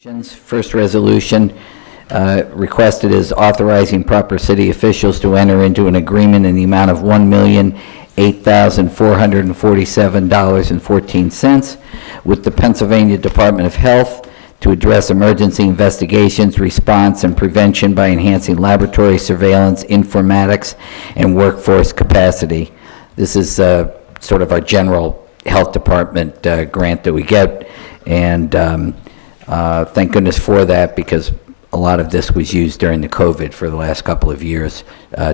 First resolution requested is authorizing proper city officials to enter into an agreement in the amount of $1,008,447.14 with the Pennsylvania Department of Health to address emergency investigations, response, and prevention by enhancing laboratory surveillance, informatics, and workforce capacity. This is sort of our general health department grant that we get, and thank goodness for that, because a lot of this was used during the COVID for the last couple of years,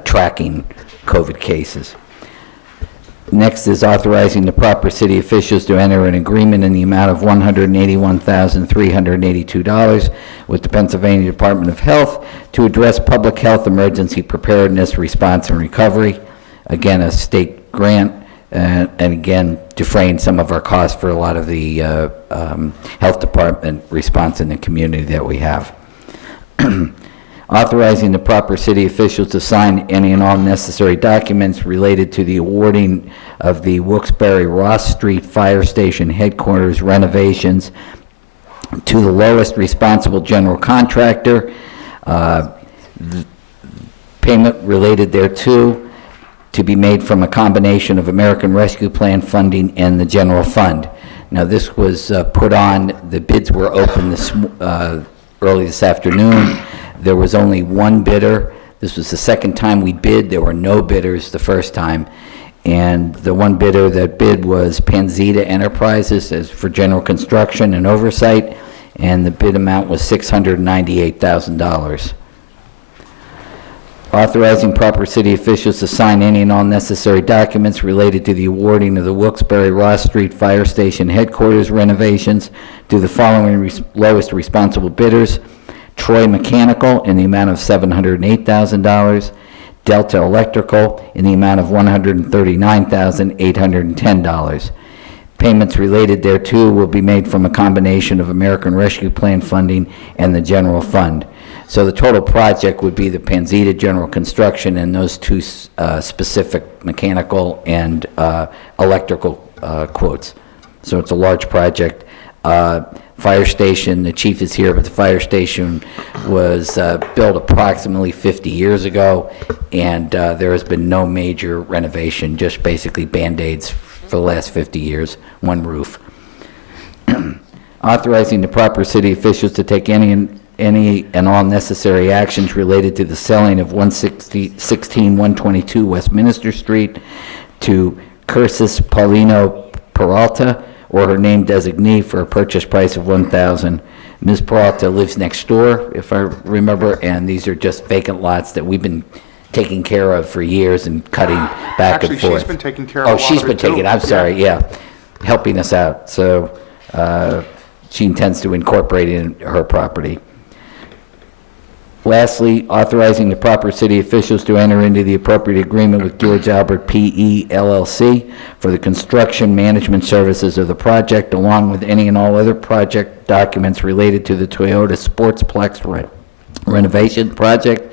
tracking COVID cases. Next is authorizing the proper city officials to enter an agreement in the amount of $181,382 with the Pennsylvania Department of Health to address public health emergency preparedness, response, and recovery. Again, a state grant. And again, defraying some of our costs for a lot of the health department response in the community that we have. Authorizing the proper city officials to sign any and all necessary documents related to the awarding of the Wilkes-Barre Ross Street Fire Station headquarters renovations to the lowest responsible general contractor, payment related thereto, to be made from a combination of American Rescue Plan funding and the general fund. Now, this was put on, the bids were open early this afternoon. There was only one bidder. This was the second time we bid. There were no bidders the first time. And the one bidder that bid was Panzita Enterprises as for general construction and oversight, and the bid amount was $698,000. Authorizing proper city officials to sign any and all necessary documents related to the awarding of the Wilkes-Barre Ross Street Fire Station headquarters renovations to the following lowest responsible bidders: Troy Mechanical in the amount of $708,000, Delta Electrical in the amount of $139,810. Payments related thereto will be made from a combination of American Rescue Plan funding and the general fund. So the total project would be the Panzita General Construction and those two specific mechanical and electrical quotes. So it's a large project. Fire station, the chief is here, but the fire station was built approximately 50 years ago, and there has been no major renovation, just basically Band-Aids for the last 50 years, one roof. Authorizing the proper city officials to take any and all necessary actions related to the selling of 116-122 Westminster Street to Cursis Paulino Peralta, or her name designee, for a purchase price of $1,000. Ms. Peralta lives next door, if I remember, and these are just vacant lots that we've been taking care of for years and cutting back and forth. Actually, she's been taking care of a lot of it, she's been taking, I'm sorry, yeah, helping us out. So she intends to incorporate it in her property. Lastly, authorizing the proper city officials to enter into the appropriate agreement with George Albert P.E. LLC for the construction management services of the project, along with any and all other project documents related to the Toyota Sportsplex renovation project.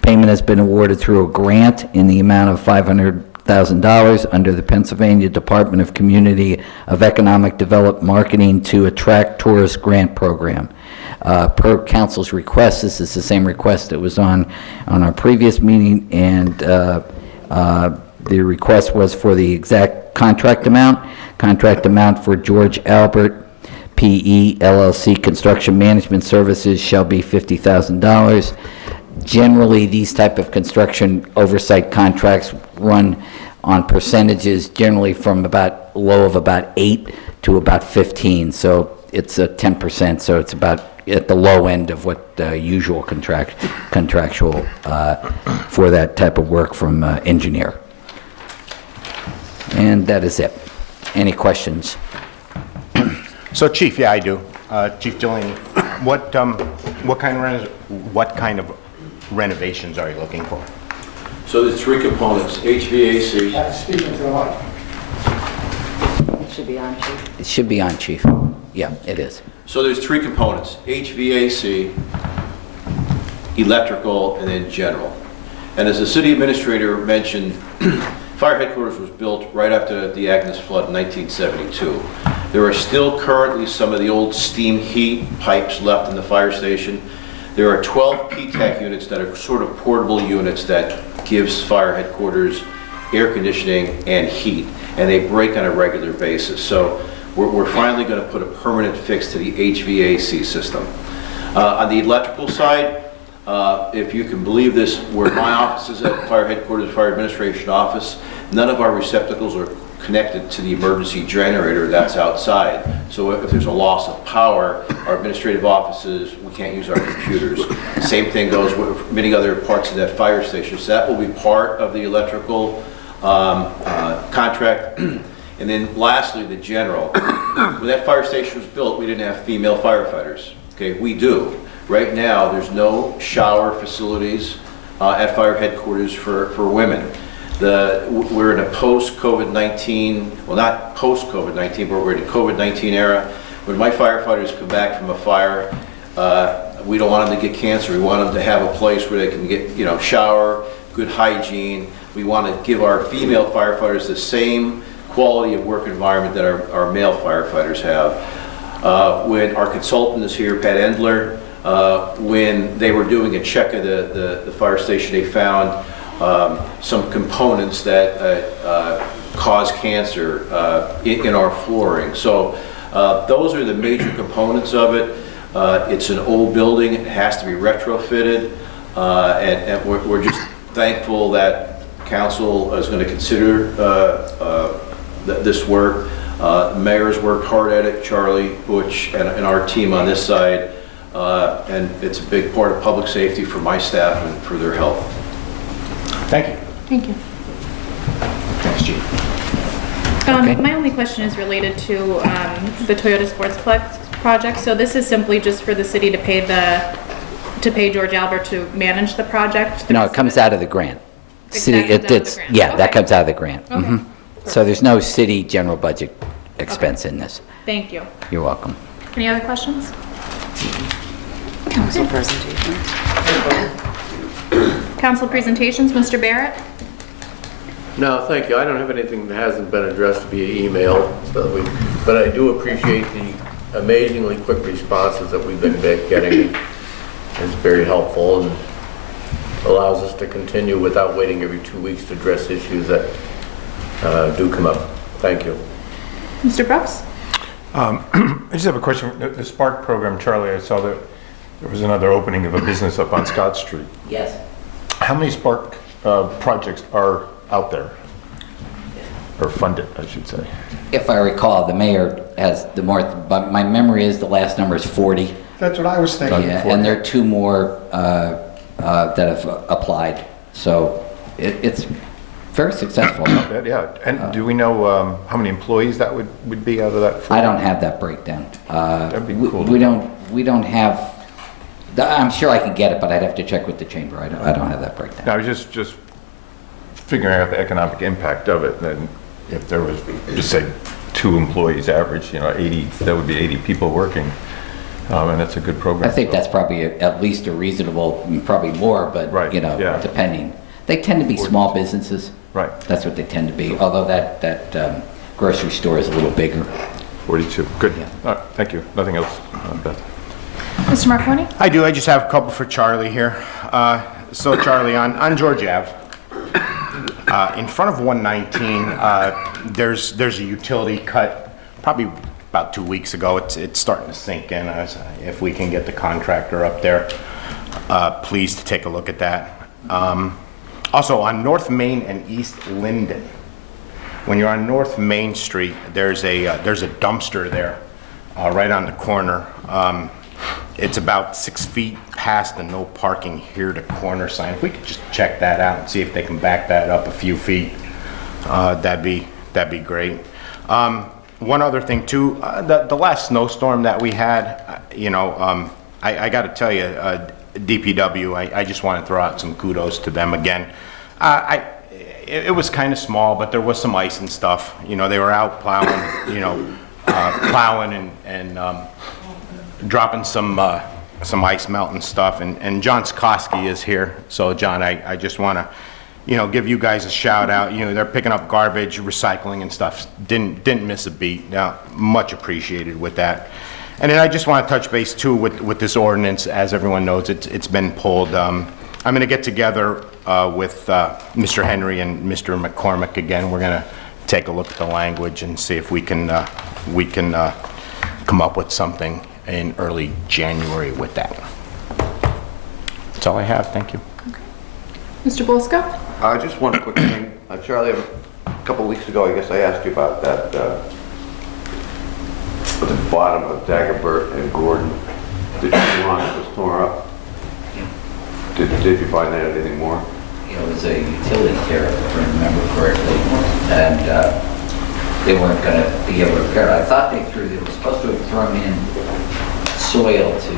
Payment has been awarded through a grant in the amount of $500,000 under the Pennsylvania Department of Community of Economic Development Marketing to Attract Tourist Grant Program. Per council's request, this is the same request that was on our previous meeting, and the request was for the exact contract amount. Contract amount for George Albert P.E. LLC Construction Management Services shall be $50,000. Generally, these type of construction oversight contracts run on percentages, generally from about low of about 8 to about 15. So it's a 10%. So it's about at the low end of what usual contractual for that type of work from engineer. And that is it. Any questions? So, Chief, yeah, I do. Chief Delaney, what kind of renovations are you looking for? So there's three components: HVAC. Speaking to the mic. It should be on, Chief. It should be on, Chief. Yeah, it is. So there's three components: HVAC, electrical, and then general. And as the city administrator mentioned, fire headquarters was built right after the Agnes flood in 1972. There are still currently some of the old steam heat pipes left in the fire station. There are 12 P-TAC units that are sort of portable units that gives fire headquarters air conditioning and heat, and they break on a regular basis. So we're finally going to put a permanent fix to the HVAC system. On the electrical side, if you can believe this, where my office is at fire headquarters, fire administration office, none of our receptacles are connected to the emergency generator that's outside. So if there's a loss of power, our administrative offices, we can't use our computers. Same thing goes with many other parts of that fire station. So that will be part of the electrical contract. And then lastly, the general. When that fire station was built, we didn't have female firefighters. Okay, we do. Right now, there's no shower facilities at fire headquarters for women. We're in a post-COVID-19, well, not post-COVID-19, but we're in a COVID-19 era. When my firefighters come back from a fire, we don't want them to get cancer. We want them to have a place where they can get, shower, good hygiene. We want to give our female firefighters the same quality of work environment that our male firefighters have. When our consultant is here, Pat Endler, when they were doing a check of the fire station, they found some components that cause cancer in our flooring. So those are the major components of it. It's an old building, it has to be retrofitted, and we're just thankful that council is going to consider this work. The mayor's worked hard at it, Charlie, Butch, and our team on this side, and it's a big part of public safety for my staff and for their health. Thank you. Thank you. Thanks, Chief. Okay. My only question is related to the Toyota Sportsplex project. So this is simply just for the city to pay George Albert to manage the project? No, it comes out of the grant. City, That comes out of the grant. yeah, that Okay. comes out of the grant. Okay. Mhm. So there's no city general budget expense in this. Thank you. You're welcome. Any other questions? Council presentation. Council presentations, Mr. Barrett? No, thank you. I don't have anything that hasn't been addressed via email, but I do appreciate the amazingly quick responses that we've been getting. It's very helpful and allows us to continue without waiting every 2 weeks to address issues that do come up. Thank you. Mr. Brooks? I just have a question. The Spark program, Charlie, I saw that there was another opening of a business up on Scott Street. Yes. How many Spark projects are out there? Or funded, I should say. If I recall, the mayor has the more, but my memory is the last number is 40. That's what I was thinking. Yeah, and there are 2 more that have applied. So it's very successful. Yeah, and do we know how many employees that would be out of that? I don't have that breakdown. That'd be cool. We don't have, I'm sure I can get it, but I'd have to check with the chamber. I don't have that breakdown. I was just figuring out the economic impact of it. And if there was, just say, 2 employees average, 80, that would be 80 people working. And that's a good program. I think that's probably at least a reasonable, probably more, but, Right, yeah. depending. They tend to be small businesses. Right. That's what they tend to be, although that grocery store is a little bigger. 42, good. Yeah. All right, thank you. Nothing else, Beth. Mr. Marconi? I do. I just have a couple for Charlie here. So Charlie, on George Ave, in front of 119, there's a utility cut probably about 2 weeks ago. It's starting to sink in. If we can get the contractor up there, please to take a look at that. Also on North Main and East Linden, when you're on North Main Street, there's a dumpster there, right on the corner. It's about 6 feet past the no parking here to corner sign. If we could just check that out and see if they can back that up a few feet, that'd be great. One other thing too, the last snowstorm that we had, I got to tell you, DPW, I just want to throw out some kudos to them again. It was kind of small, but there was some ice and stuff. They were out plowing, plowing and dropping some ice melt and stuff. And John Skoski is here. So John, I just want to give you guys a shout out. They're picking up garbage, recycling and stuff. Didn't miss a beat. Much appreciated with that. And then I just want to touch base too with this ordinance. As everyone knows, it's been pulled. I'm going to get together with Mr. Henry and Mr. McCormick again. We're going to take a look at the language and see if we can come up with something in early January with that. That's all I have. Thank you. Mr. Bolsko? Just one quick thing. Charlie, a couple weeks ago, I guess I asked you about that, at the bottom of Dagobert and Gordon, the tree line that was torn up. Did you find out anything more? It was a utility tear, if I remember correctly, and they weren't going to be able to repair it. I thought they were supposed to have thrown in soil to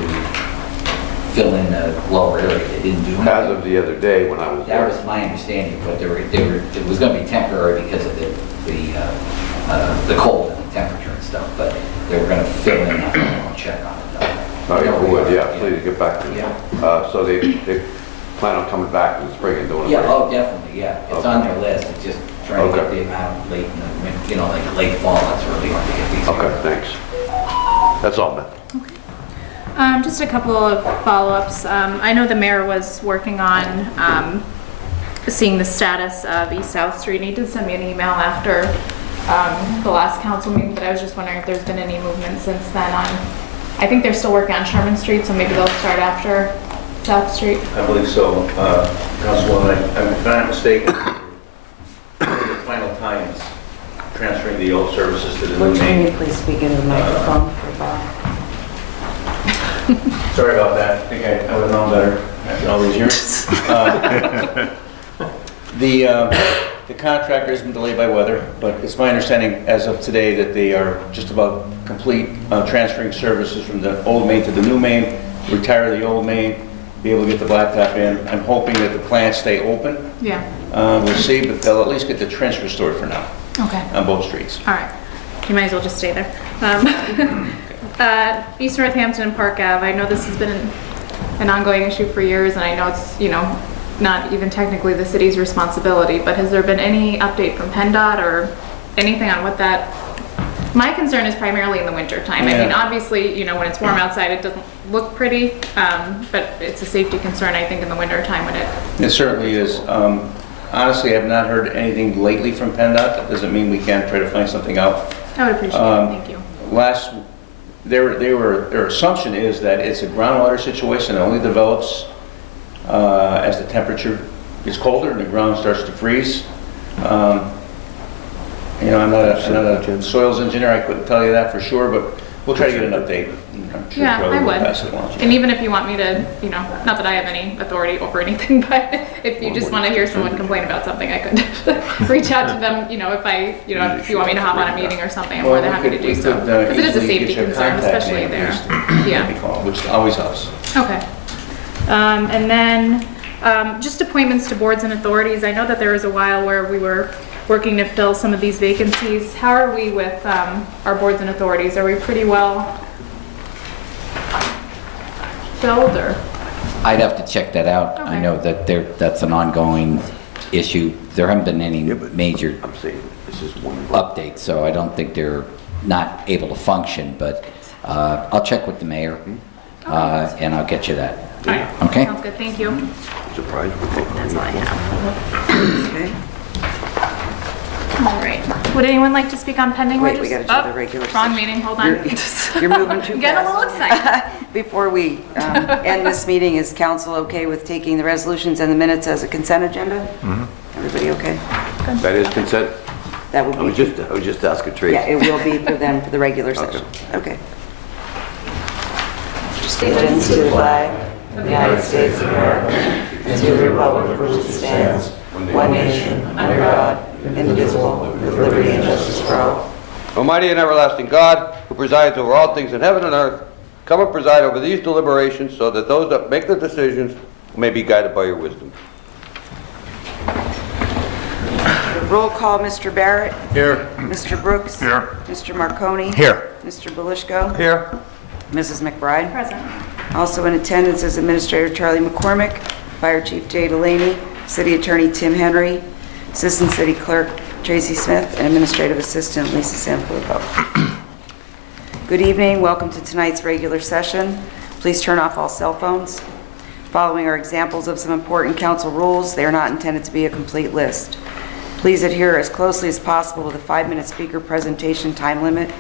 fill in the lower area. They didn't do anything. As of the other day when I was there. That was my understanding, but it was going to be temporary because of the cold and the temperature and stuff, but they were going to fill in that and check on it. Oh, yeah, please get back to me. Yeah. So they plan on coming back in the spring and doing it? Yeah, oh, definitely, yeah. It's on their list. It's just trying to get the amount late in the, like late fall, that's really hard to get these. Okay, thanks. That's all, man. Just a couple of follow-ups. I know the mayor was working on seeing the status of East South Street, and he did send me an email after the last council meeting, but I was just wondering if there's been any movement since then on, I think they're still working on Sherman Street, so maybe they'll start after South Street. I believe so. Councilwoman, if I'm not mistaken, the final time is transferring the old services to the new Would you main. please speak into the microphone for Bob? Sorry about that. I think I would have known better after all these years. The contractor has been delayed by weather, but it's my understanding as of today that they are just about complete transferring services from the old main to the new main, retire the old main, be able to get the blacktop in. I'm hoping that the plants stay open. Yeah. We'll see, but they'll at least get the trench restored for now Okay. on both streets. All right. You might as well just stay there. East Northampton and Park Ave, I know this has been an ongoing issue for years, and I know it's, not even technically the city's responsibility, but has there been any update from PennDOT or anything on what that... My concern is primarily in the winter time. I mean, Yeah. obviously, when it's warm outside, it doesn't look pretty, but it's a safety concern, I think, in the winter time when It certainly is. Honestly, I've not heard anything lately from PennDOT. That doesn't mean we can't try to find something out. I would appreciate it. Thank you. Their assumption is that it's a groundwater situation that only develops as the temperature gets colder and the ground starts to freeze. I'm not a soils engineer, I couldn't tell you that for sure, but we'll try to get an update. I'm sure Yeah, Charlie I will would. pass it along. And even if you want me to, not that I have any authority over anything, but if you just want to hear someone complain about something, I could reach out to them, if you want me to hop on a meeting or something, I'm more than happy to do so. Because it is a safety concern, especially there. Yeah. Which always helps. Okay. And then, just appointments to boards and authorities. I know that there was a while where we were working to fill some of these vacancies. How are we with our boards and authorities? Are we pretty well filled, or? I'd have to check that out. I Okay. know that that's an ongoing issue. There haven't been any major I'm saying, this is one. updates, so I don't think they're not able to function, but I'll check with the mayor, and I'll get you that. All right. Okay? Sounds good, thank you. Surprised. That's all I have. Okay. All right. Would anyone like to speak on pending Wait, we legislation? gotta do the regular Wrong session. meeting, hold on. You're moving too fast. Getting a little excited. Before we end this meeting, is council okay with taking the resolutions and the minutes as a consent agenda? Everybody okay? That is consent? That would I was be, just asking Tracy. yeah, it will be for them for the regular session. Okay. Allegiance to the flag of the United States of America and to the republic for which it stands, one nation, under God, indivisible, with liberty and justice for all. Almighty and everlasting God, who presides over all things in heaven and earth, come and preside over these deliberations so that those that make the decisions may be guided by your wisdom. Roll call, Mr. Barrett. Here. Mr. Brooks. Here. Mr. Marconi. Here. Mr. Belishko. Here. Mrs. McBride. Present. Also in attendance is Administrator Charlie McCormick, Fire Chief Jay Delaney, City Attorney Tim Henry, Assistant City Clerk Tracy Smith, and Administrative Assistant Lisa Sanfilippo. Good evening. Welcome to tonight's regular session. Please turn off all cell phones. Following are examples of some important council rules. They are not intended to be a complete list. Please adhere as closely as possible to the 5-minute speaker presentation time limit.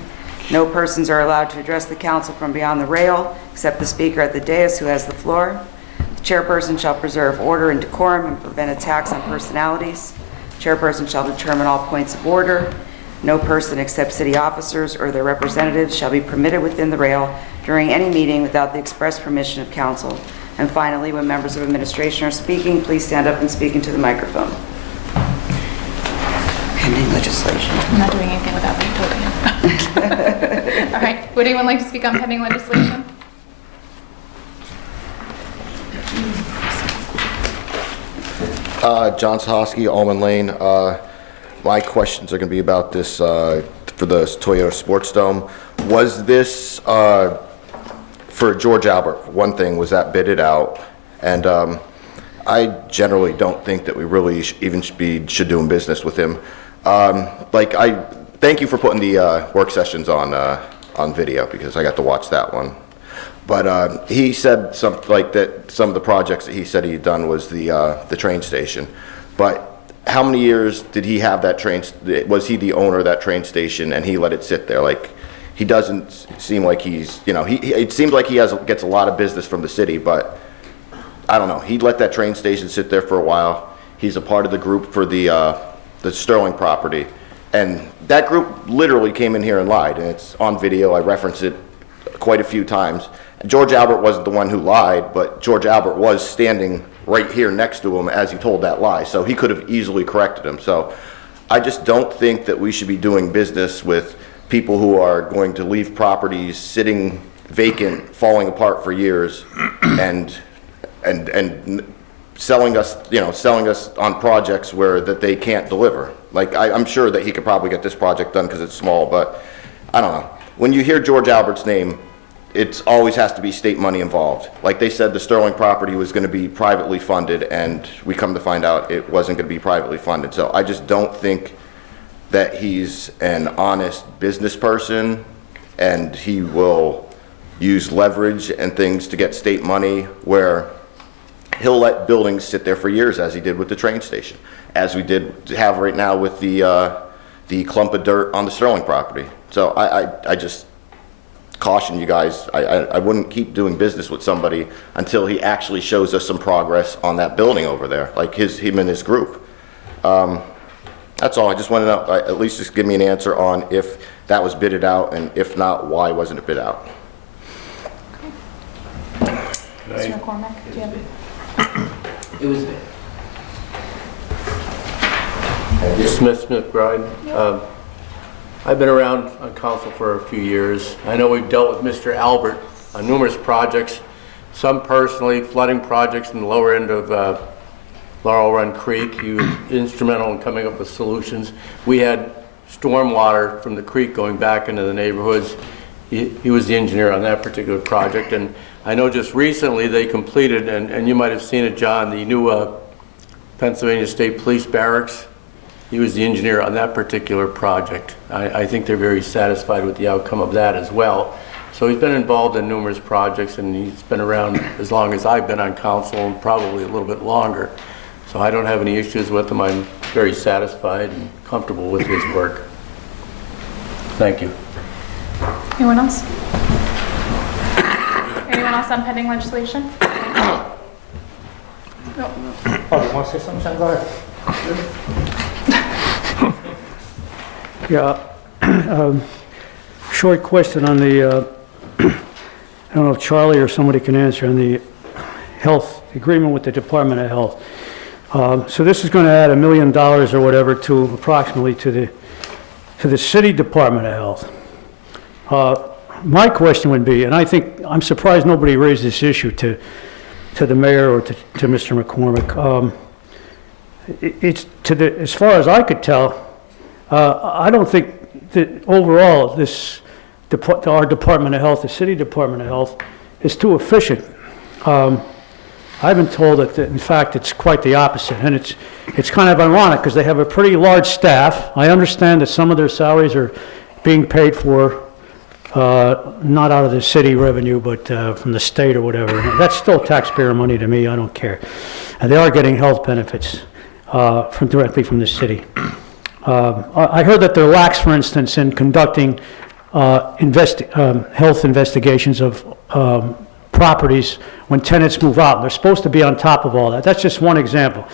No persons are allowed to address the council from beyond the rail, except the speaker at the dais who has the floor. The chairperson shall preserve order and decorum and prevent attacks on personalities. The chairperson shall determine all points of order. No person except city officers or their representatives shall be permitted within the rail during any meeting without the express permission of council. And finally, when members of administration are speaking, please stand up and speak into the microphone. Pending legislation. I'm not doing anything without being told again. All right, would anyone like to speak on pending legislation? John Sahosky, Almond Lane. My questions are going to be about this for the Toyota Sports Dome. Was this for George Albert? One thing, was that bidded out? And I generally don't think that we really should be doing business with him. I thank you for putting the work sessions on video, because I got to watch that one. But he said something like that. Some of the projects that he said he'd done was the train station. But how many years did he have that train? Was he the owner of that train station and he let it sit there? Like, he doesn't seem like he's, it seems like he gets a lot of business from the city, but I don't know. He let that train station sit there for a while. He's a part of the group for the Sterling property. And that group literally came in here and lied, and it's on video. I reference it quite a few times. George Albert wasn't the one who lied, but George Albert was standing right here next to him as he told that lie, so he could have easily corrected him. So I just don't think that we should be doing business with people who are going to leave properties sitting vacant, falling apart for years, and selling us on projects where that they can't deliver. Like, I'm sure that he could probably get this project done because it's small, but I don't know. When you hear George Albert's name, it always has to be state money involved. Like they said, the Sterling property was going to be privately funded, and we come to find out it wasn't going to be privately funded. So I just don't think that he's an honest business person, and he will use leverage and things to get state money, where he'll let buildings sit there for years, as he did with the train station, as we did have right now with the clump of dirt on the Sterling property. So I just caution you guys, I wouldn't keep doing business with somebody until he actually shows us some progress on that building over there, like him and his group. That's all. I just want to know, at least just give me an answer on if that was bidded out, and if not, why wasn't it bid out? Mr. McCormick, do you have it? It was bid. Smith Bride. I've been around on council for a few years. I know we've dealt with Mr. Albert on numerous projects, some personally, flooding projects in the lower end of Laurel Run Creek. He was instrumental in coming up with solutions. We had stormwater from the creek going back into the neighborhoods. He was the engineer on that particular project. And I know just recently they completed, and you might have seen it, John, the new Pennsylvania State Police Barracks. He was the engineer on that particular project. I think they're very satisfied with the outcome of that as well. So he's been involved in numerous projects, and he's been around as long as I've been on council, and probably a little bit longer. So I don't have any issues with him. I'm very satisfied and comfortable with his work. Thank you. Anyone else? Anyone else on pending legislation? No. Oh, you want to say something, Sean? Go ahead. Yeah, short question on the, I don't know if Charlie or somebody can answer, on the health agreement with the Department of Health. So this is going to add $1 million or whatever to approximately to the City Department of Health. My question would be, and I'm surprised nobody raised this issue to the mayor or to Mr. McCormick. It's as far as I could tell, I don't think that overall our Department of Health, the City Department of Health, is too efficient. I've been told that, in fact, it's quite the opposite, and it's kind of ironic, because they have a pretty large staff. I understand that some of their salaries are being paid for, not out of the city revenue, but from the state or whatever. That's still taxpayer money to me, I don't care. And they are getting health benefits directly from the city. I heard that they're lax, for instance, in conducting health investigations of properties when tenants move out. They're supposed to be on top of all that. That's just one example.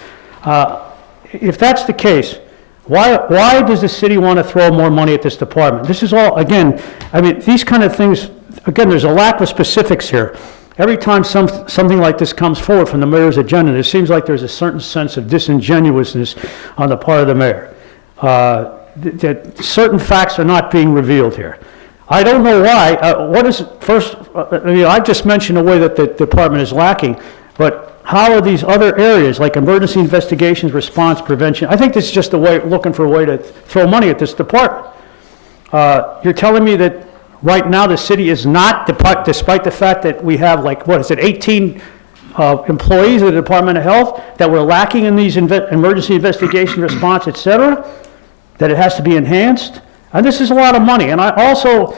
If that's the case, why does the city want to throw more money at this department? This is all, again, I mean, these kind of things, again, there's a lack of specifics here. Every time something like this comes forward from the mayor's agenda, it seems like there's a certain sense of disingenuousness on the part of the mayor. That certain facts are not being revealed here. I don't know why. I've just mentioned the way that the department is lacking, but how are these other areas, like emergency investigations, response, prevention? I think this is just looking for a way to throw money at this department. You're telling me that right now the city is not, despite the fact that we have 18 employees of the Department of Health, that we're lacking in these emergency investigation, response, et cetera, that it has to be enhanced? And this is a lot of money. And I also,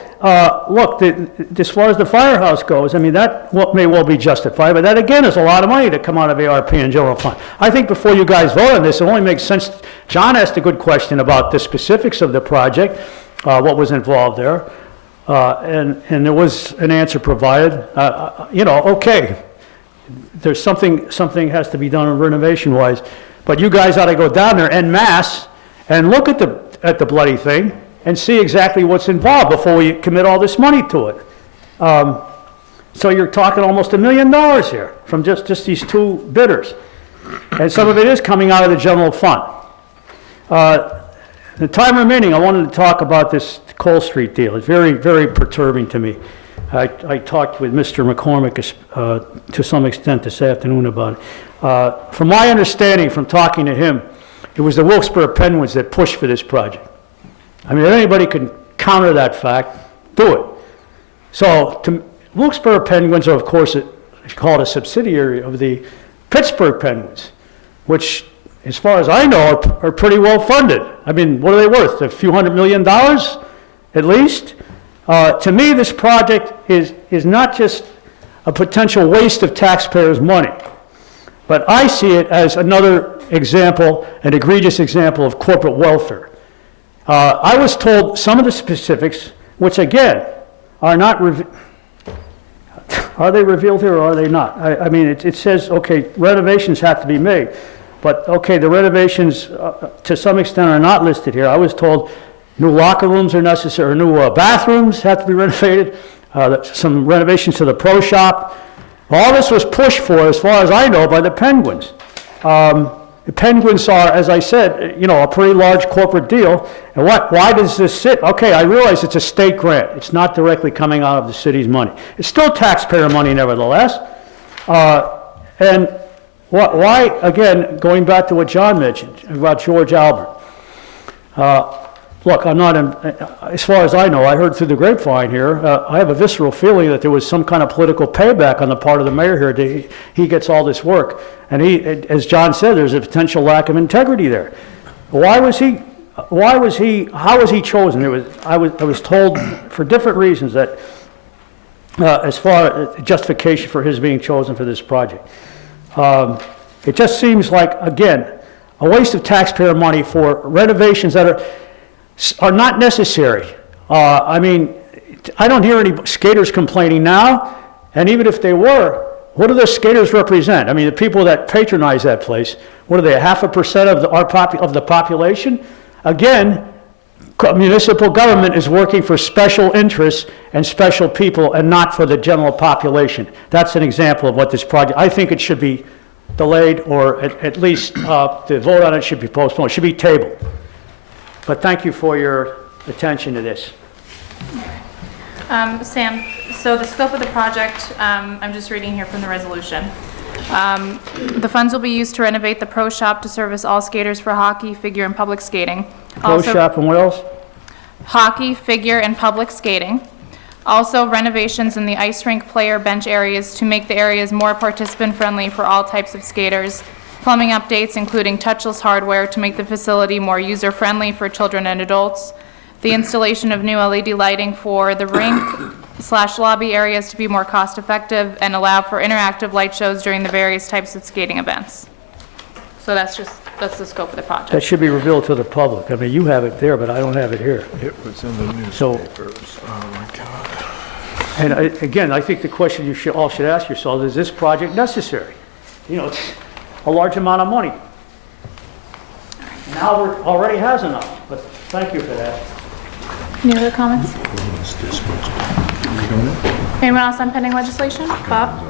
look, as far as the firehouse goes, I mean, that may well be justified, but that again is a lot of money to come out of ARP and general fund. I think before you guys vote on this, it only makes sense. John asked a good question about the specifics of the project, what was involved there, and there was an answer provided. Okay, there's something has to be done renovation-wise, but you guys ought to go down there en masse and look at the bloody thing and see exactly what's involved before we commit all this money to it. So you're talking almost $1 million here from just these two bidders. And some of it is coming out of the general fund. The time remaining, I wanted to talk about this Cole Street deal. It's very, very perturbing to me. I talked with Mr. McCormick to some extent this afternoon about it. From my understanding, from talking to him, it was the Wilkes-Barre Penguins that pushed for this project. I mean, if anybody can counter that fact, do it. So, Wilkes-Barre Penguins are, of course, called a subsidiary of the Pittsburgh Penguins, which, as far as I know, are pretty well funded. I mean, what are they worth? A few $100 million, at least? To me, this project is not just a potential waste of taxpayers' money, but I see it as another example, an egregious example of corporate welfare. I was told some of the specifics, which again, are not, are they revealed here or are they not? I mean, it says, okay, renovations have to be made, but okay, the renovations to some extent are not listed here. I was told new locker rooms are necessary, new bathrooms have to be renovated, some renovations to the pro shop. All this was pushed for, as far as I know, by the Penguins. The Penguins are, as I said, a pretty large corporate deal. And why does this sit? Okay, I realize it's a state grant. It's not directly coming out of the city's money. It's still taxpayer money, nevertheless. And why, again, going back to what John mentioned about George Albert. Look, I'm not, as far as I know, I heard through the grapevine here, I have a visceral feeling that there was some kind of political payback on the part of the mayor here. He gets all this work. And as John said, there's a potential lack of integrity there. How was he chosen? I was told for different reasons that as far as justification for his being chosen for this project. It just seems like, again, a waste of taxpayer money for renovations that are not necessary. I mean, I don't hear any skaters complaining now, and even if they were, what do the skaters represent? I mean, the people that patronize that place, what are they, 0.5% of the population? Again, municipal government is working for special interests and special people and not for the general population. That's an example of what this project, I think it should be delayed, or at least the vote on it should be postponed. It should be tabled. But thank you for your attention to this. Sam, so the scope of the project, I'm just reading here from the resolution. The funds will be used to renovate the pro shop to service all skaters for hockey, figure, and public skating. Pro shop and what else? Hockey, figure, and public skating. Also renovations in the ice rink player bench areas to make the areas more participant-friendly for all types of skaters. Plumbing updates, including touchless hardware to make the facility more user-friendly for children and adults. The installation of new LED lighting for the rink/lobby areas to be more cost-effective and allow for interactive light shows during the various types of skating events. So that's the scope of the project. That should be revealed to the public. I mean, you have it there, but I don't have it here. It was in the newspapers. Oh, my God. And again, I think the question you all should ask yourselves, is this project necessary? You know, it's a large amount of money. Now it already has enough, but thank you for that. Any other comments? Anyone else on pending legislation? Bob?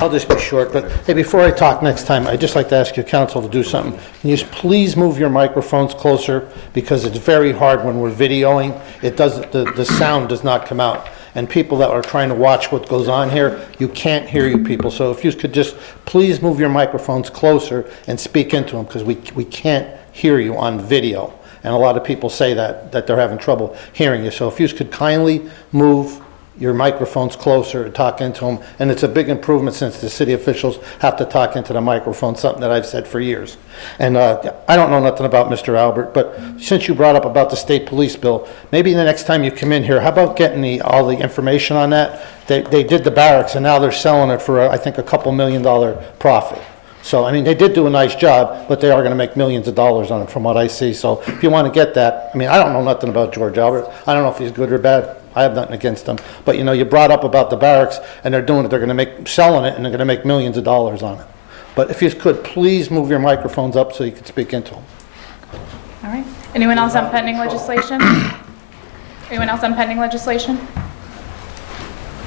I'll just be short, but hey, before I talk next time, I'd just like to ask your council to do something. Can you just please move your microphones closer, because it's very hard when we're videoing. It doesn't, the sound does not come out. And people that are trying to watch what goes on here, you can't hear you people. So if you could just please move your microphones closer and speak into them, because we can't hear you on video. And a lot of people say that they're having trouble hearing you. So if you could kindly move your microphones closer and talk into them. And it's a big improvement since the city officials have to talk into the microphone, something that I've said for years. And I don't know nothing about Mr. Albert, but since you brought up about the state police bill, maybe the next time you come in here, how about getting all the information on that? They did the barracks and now they're selling it for, I think, a couple $1 million profit. So, I mean, they did do a nice job, but they are going to make millions of dollars on it from what I see. So if you want to get that, I mean, I don't know nothing about George Albert. I don't know if he's good or bad. I have nothing against them. But, you know, you brought up about the barracks and they're doing it. They're going to selling it and they're going to make millions of dollars on it. But if you could, please move your microphones up so you can speak into them. All right. Anyone else on pending legislation? Anyone else on pending legislation?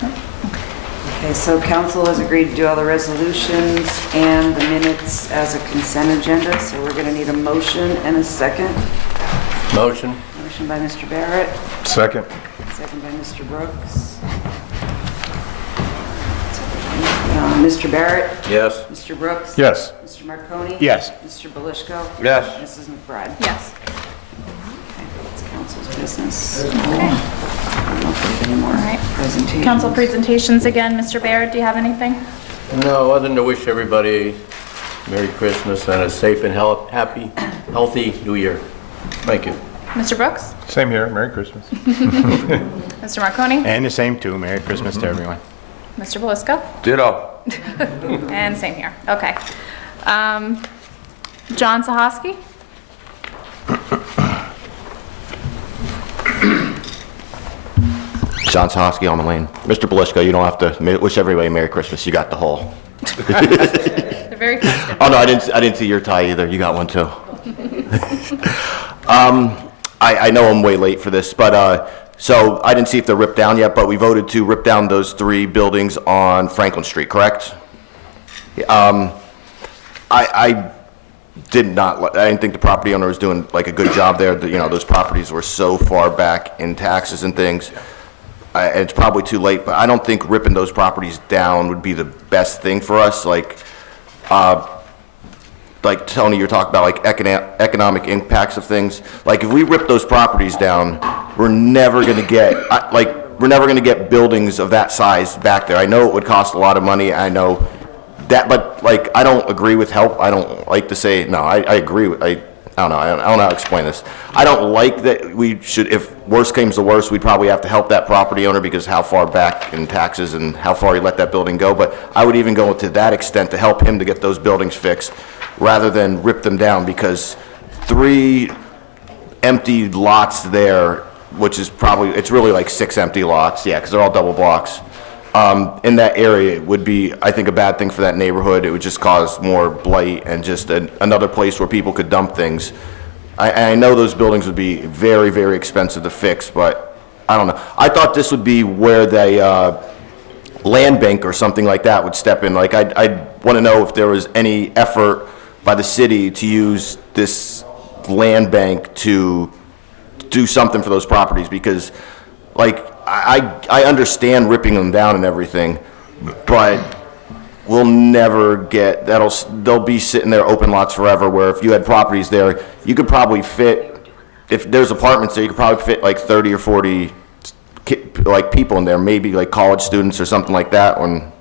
Okay, so council has agreed to do all the resolutions and the minutes as a consent agenda, so we're going to need a motion and a second. Motion? Motion by Mr. Barrett, Second. second by Mr. Brooks. Mr. Barrett, Yes. Mr. Brooks. Yes. Mr. Marconi. Yes. Mr. Belishko. Yes. Mrs. McBride. Yes. Okay, that's council's business. Okay. I don't know if there's any more All right. presentations. Council presentations again. Mr. Barrett, do you have anything? No, other than to wish everybody Merry Christmas and a safe and happy, healthy New Year. Thank you. Mr. Brooks? Same here. Merry Christmas. Mr. Marconi? And the same too. Merry Christmas to everyone. Mr. Belisco? Ditto. And same here. Okay. John Sahoski? John Sahoski, Almond Lane. Mr. Belisco, you don't have to wish everybody Merry Christmas. You got the whole. They're very festive. Oh no, I didn't see your tie either. You got one too. I know I'm way late for this, but so I didn't see if they're ripped down yet, but we voted to rip down those 3 buildings on Franklin Street, correct? I didn't think the property owner was doing like a good job there. You know, those properties were so far back in taxes and things. It's probably too late, but I don't think ripping those properties down would be the best thing for us. Like Tony, you're talking about like economic impacts of things. Like if we rip those properties down, we're never going to get buildings of that size back there. I know it would cost a lot of money. I know that, but like I don't agree with help. I don't like to say no. I agree with I don't know. I don't know how to explain this. I don't like that we should, if worst comes to worst, we'd probably have to help that property owner because how far back in taxes and how far he let that building go. But I would even go to that extent to help him to get those buildings fixed rather than rip them down, because 3 empty lots there, which is probably, it's really like 6 empty lots, yeah, because they're all double blocks. In that area would be, I think, a bad thing for that neighborhood. It would just cause more blight and just another place where people could dump things. I know those buildings would be very, very expensive to fix, but I don't know. I thought this would be where the land bank or something like that would step in. Like, I'd want to know if there was any effort by the city to use this land bank to do something for those properties, because, like, I understand ripping them down and everything, but we'll never get, they'll be sitting there open lots forever, where if you had properties there, you could probably fit, if there's apartments there, you could probably fit like 30 or 40 like people in there, maybe like college students or something like that, and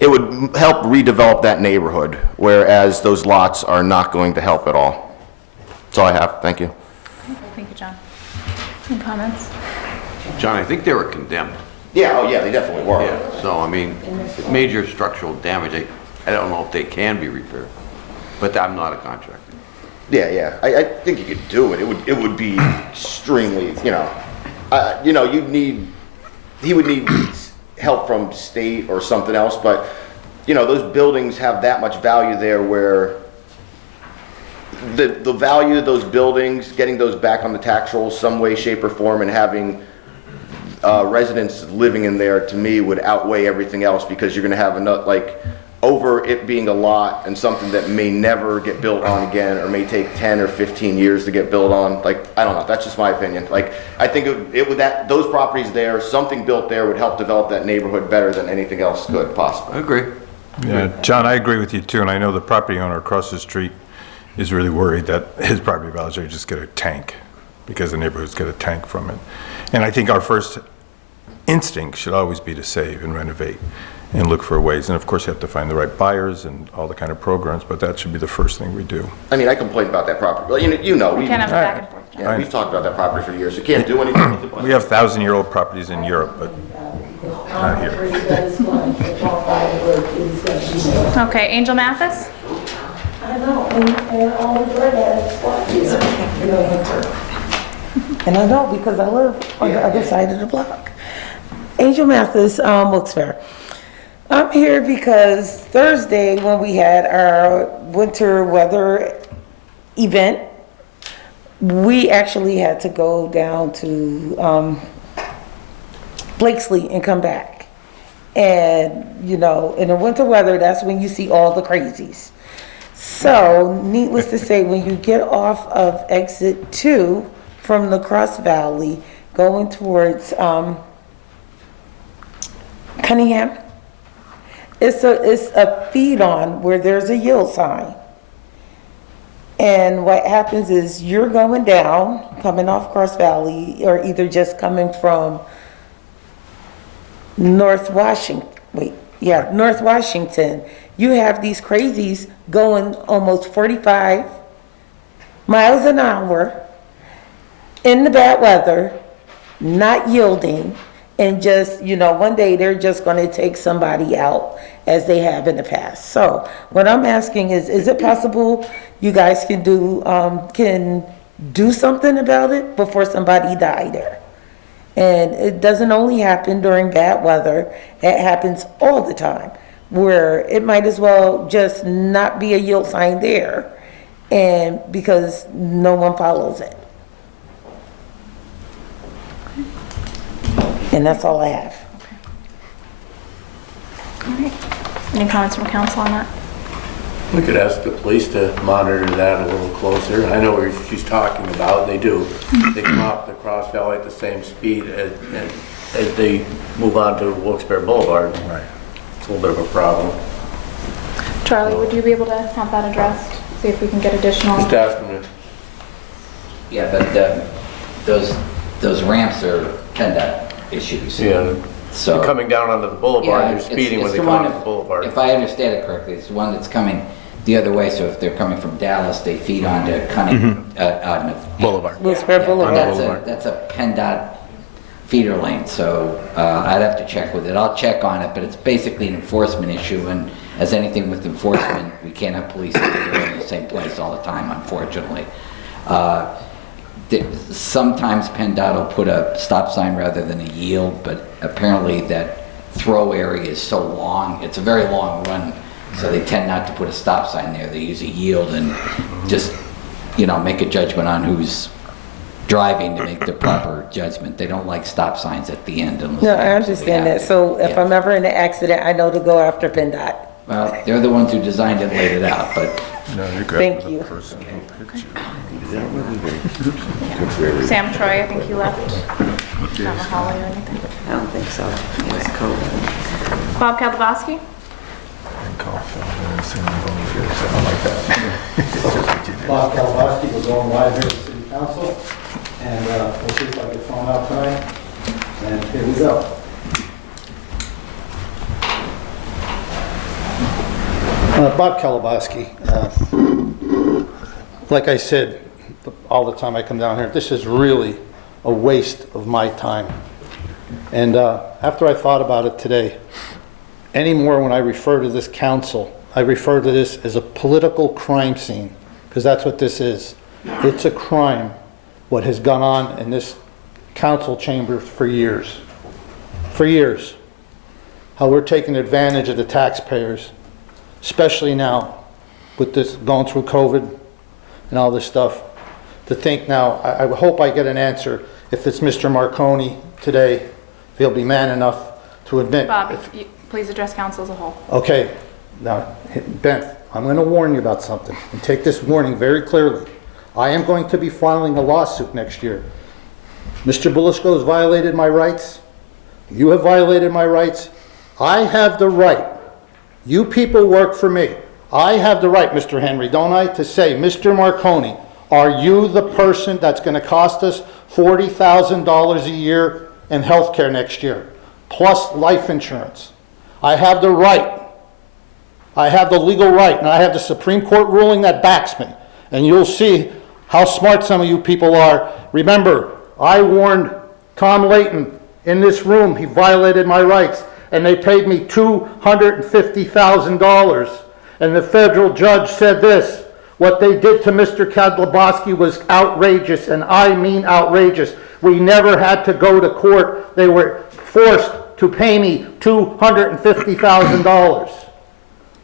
it would help redevelop that neighborhood, whereas those lots are not going to help at all. That's all I have. Thank you. Thank you, John. Any comments? John, I think they were condemned. Yeah, oh yeah, they definitely were. Yeah, so I mean, major structural damage, I don't know if they can be repaired, but I'm not a contractor. Yeah, I think you could do it. It would be extremely, he would need help from state or something else, but, those buildings have that much value there where the value of those buildings, getting those back on the tax rolls some way, shape, or form, and having residents living in there, to me, would outweigh everything else, because you're gonna have enough, over it being a lot and something that may never get built on again, or may take 10 or 15 years to get built on. I don't know, that's just my opinion. I think those properties there, something built there would help develop that neighborhood better than anything else could possibly. I agree. Yeah, John, I agree with you too, and I know the property owner across the street is really worried that his property values are just get a tank, because the neighborhood's get a tank from it. And I think our first instinct should always be to save and renovate and look for ways. And of course, you have to find the right buyers and all the kind of programs, but that should be the first thing we do. I mean, I complained about that property. Well, We can't have it back and forth, John. Yeah, we've talked about that property for years. You can't do anything with it. We have 1,000-year-old properties in Europe, but not here. Okay, Angel Mathis? I know, and all the drug addicts want these. And I know because I live on the other side of the block. Angel Mathis, Wilkes-Barre. I'm here because Thursday, when we had our winter weather event, we actually had to go down to Blakesley and come back. And, in the winter weather, that's when you see all the crazies. So, needless to say, when you get off of exit 2 from the Cross Valley, going towards Cunningham, it's a feed-on where there's a yield sign. And what happens is you're going down, coming off Cross Valley, or either just coming from North Washington. You have these crazies going almost 45 miles an hour in the bad weather, not yielding, and just, one day they're just going to take somebody out as they have in the past. So what I'm asking is it possible you guys can do something about it before somebody die there? And it doesn't only happen during bad weather, it happens all the time, where it might as well just not be a yield sign there, and because no one follows it. And that's all I have. All right. Any comments from council on that? We could ask the police to monitor that a little closer. I know what she's talking about, they do. They come off the Cross Valley at the same speed as they move on to Wilkes-Barre Boulevard. Right. It's a little bit of a problem. Charlie, would you be able to have that addressed? See if we can get additional. Just ask them to. Yeah, but those ramps are PennDOT issues. Yeah. So you're coming down onto the boulevard, yeah, you're speeding when it's they the come one onto the boulevard. If I understand it correctly, it's the one that's coming the other way. So if they're coming from Dallas, they feed onto Cunningham Boulevard. Wilkes-Barre Boulevard. That's a PennDOT feeder lane. So I'd have to check with it. I'll check on it, but it's basically an enforcement issue. And as anything with enforcement, we can't have police in the same place all the time, unfortunately. Sometimes PennDOT will put a stop sign rather than a yield, but apparently that throw area is so long, it's a very long run, so they tend not to put a stop sign there. They use a yield and just, make a judgment on who's driving to make the proper judgment. They don't like stop signs at the end unless. No, I understand that. So if I'm ever in an accident, I know to go after PennDOT. Well, they're the ones who designed it, laid it out, but. No, you're good. Thank you. Sam Troy, I think you left. Not Mahali or anything. I don't think so. It was COVID. Bob Kalabowski? Bob Kalabowski, we're going live here at the City Council, and we'll see if I get thrown out tonight. And here we go. Bob Kalabaski, like I said, all the time I come down here, this is really a waste of my time. And after I thought about it today, anymore when I refer to this council, I refer to this as a political crime scene, because that's what this is. It's a crime, what has gone on in this council chamber for years. For years. How we're taking advantage of the taxpayers, especially now with this going through COVID and all this stuff. To think now, I hope I get an answer if it's Mr. Marconi today, if he'll be man enough to admit. Bob, please address council as a whole. Okay, now, Ben, I'm going to warn you about something, and take this warning very clearly. I am going to be filing a lawsuit next year. Mr. Belushko has violated my rights. You have violated my rights. I have the right. You people work for me. I have the right, Mr. Henry, don't I, to say, Mr. Marconi, are you the person that's going to cost us $40,000 a year in health care next year, plus life insurance? I have the right. I have the legal right, and I have the Supreme Court ruling that backs me. And you'll see how smart some of you people are. Remember, I warned Tom Layton in this room. He violated my rights, and they paid me $250,000. And the federal judge said this: what they did to Mr. Kadlubowski was outrageous, and I mean outrageous. We never had to go to court. They were forced to pay me $250,000.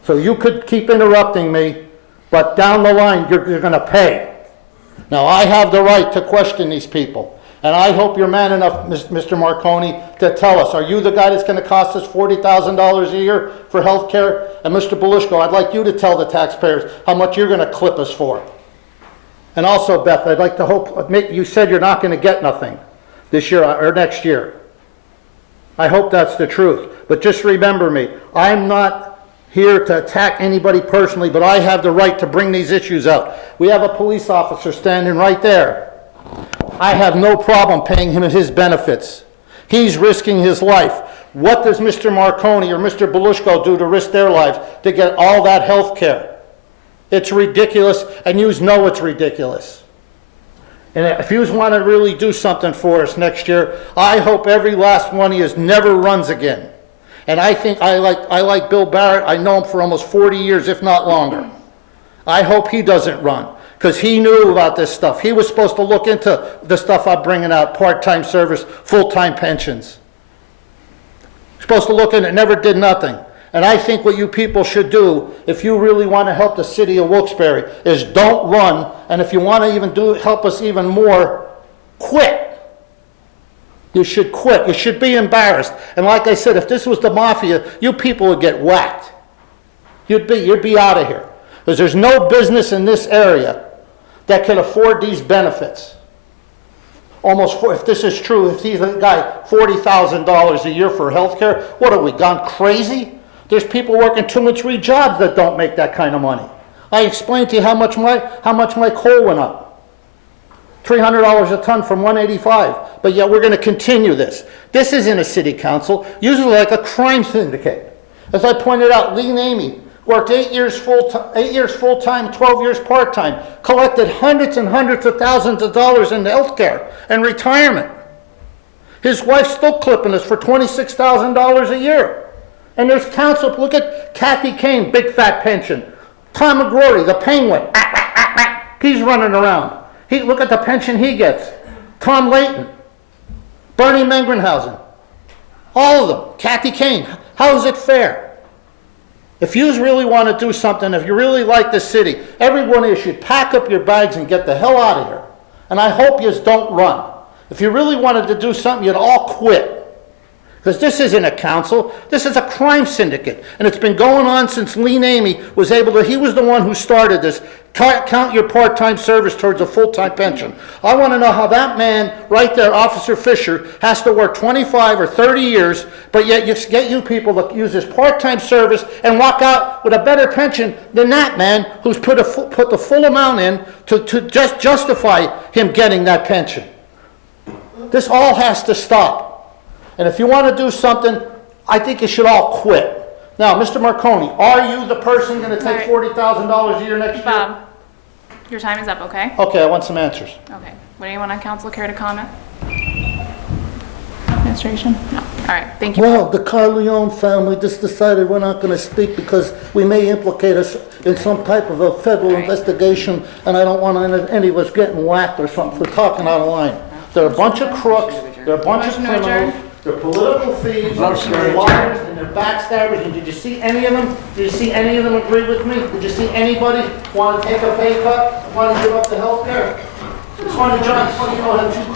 So you could keep interrupting me, but down the line, you're going to pay. Now, I have the right to question these people, and I hope you're man enough, Mr. Marconi, to tell us, are you the guy that's going to cost us $40,000 a year for health care? And Mr. Belushko, I'd like you to tell the taxpayers how much you're going to clip us for. And also, Beth, I'd like to hope, you said you're not going to get nothing this year or next year. I hope that's the truth. But just remember me, I'm not here to attack anybody personally, but I have the right to bring these issues out. We have a police officer standing right there. I have no problem paying him his benefits. He's risking his life. What does Mr. Marconi or Mr. Belushko do to risk their lives to get all that health care? It's ridiculous, and you know it's ridiculous. And if you want to really do something for us next year, I hope every last one of you never runs again. And I think I like Bill Barrett. I know him for almost 40 years, if not longer. I hope he doesn't run, because he knew about this stuff. He was supposed to look into the stuff I'm bringing out, part-time service, full-time pensions. Supposed to look into it, never did nothing. And I think what you people should do, if you really want to help the city of Wilkes-Barre, is don't run. And if you want to even help us even more, quit. You should quit. You should be embarrassed. And like I said, if this was the mafia, you people would get whacked. You'd be out of here. Because there's no business in this area that can afford these benefits. If this is true, if he's a guy $40,000 a year for health care, what have we gone crazy? There's people working 2 and 3 jobs that don't make that kind of money. I explained to you how much my coal went up. $300 a ton from $185, but yet we're going to continue this. This isn't a city council, usually like a crime syndicate. As I pointed out, Lee Namey worked 8 years full-time, 12 years part-time, collected hundreds and hundreds of thousands of dollars in health care and retirement. His wife's still clipping us for $26,000 a year. And there's council, look at Kathy Kane, big fat pension. Tom McGrory, the penguin, he's running around. Look at the pension he gets. Tom Layton, Bernie Mengrenhausen, all of them. Kathy Kane. How is it fair? If you really want to do something, if you really like the city, every one of you should pack up your bags and get the hell out of here. And I hope you don't run. If you really wanted to do something, you'd all quit. Because this isn't a council, this is a crime syndicate. And it's been going on since Lee Namey was able to, he was the one who started this. Count your part-time service towards a full-time pension. I want to know how that man right there, Officer Fisher, has to work 25 or 30 years, but yet you get you people to use his part-time service and walk out with a better pension than that man who's put the full amount in to just justify him getting that pension. This all has to stop. And if you want to do something, I think you should all quit. Now, Mr. Marconi, are you the person going to take All right. $40,000 a year next year? Bob, your time is up, okay? Okay, I want some answers. Okay. Would anyone on council care to comment? Administration? No. All right, thank you. Well, the Carleone family just decided we're not going to speak because we may implicate us in some type of a federal Right. investigation, and I don't want any of us getting whacked or something for talking out of line. They're a bunch of crooks, they're a bunch of Motion to adjourn. criminals, they're political thieves, they're liars, and they're backstabbers, and did you see any of them? Did you see any of them agree with me? Did you see anybody want to take a pay cut, want to give up the health care? It's funny, John, it's funny you don't have two